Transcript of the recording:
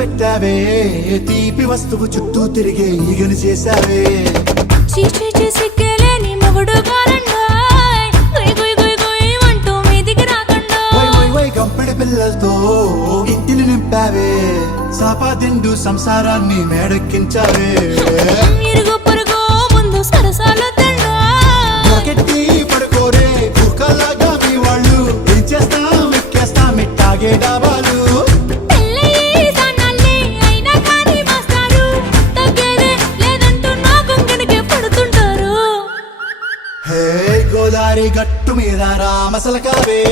పెట్టావే తీపి వస్తువు చుట్టూ తిరిగే ఈగను చేసావే చీచి చేసి కేలేని మొగుడు కారండాయ్ గుయ్ గుయ్ గుయ్ గుయ్ అంటూ మీదికి రాకండా వై గంపెడి పిల్లలతో ఇంటిని నింపావే సాపాదిండు సంసారాన్ని మేడెక్కించావే ఇరుగు పొరుగు ముందు సరసాలు తండా మొకెట్టి పడుకోరే కుక్కలాగా మీ వాళ్ళు ఏం చేస్తాం ఎక్కేస్తాం ఇట్టాగే డాబాలు పెళ్ళయి సన్నాళ్ళే అయినా కానీ మాస్తారు తగ్గేదే లేదంటూ నా కొంగడికే పడుతుంటారు హే గోదారి గట్టు మీద రామసలకావే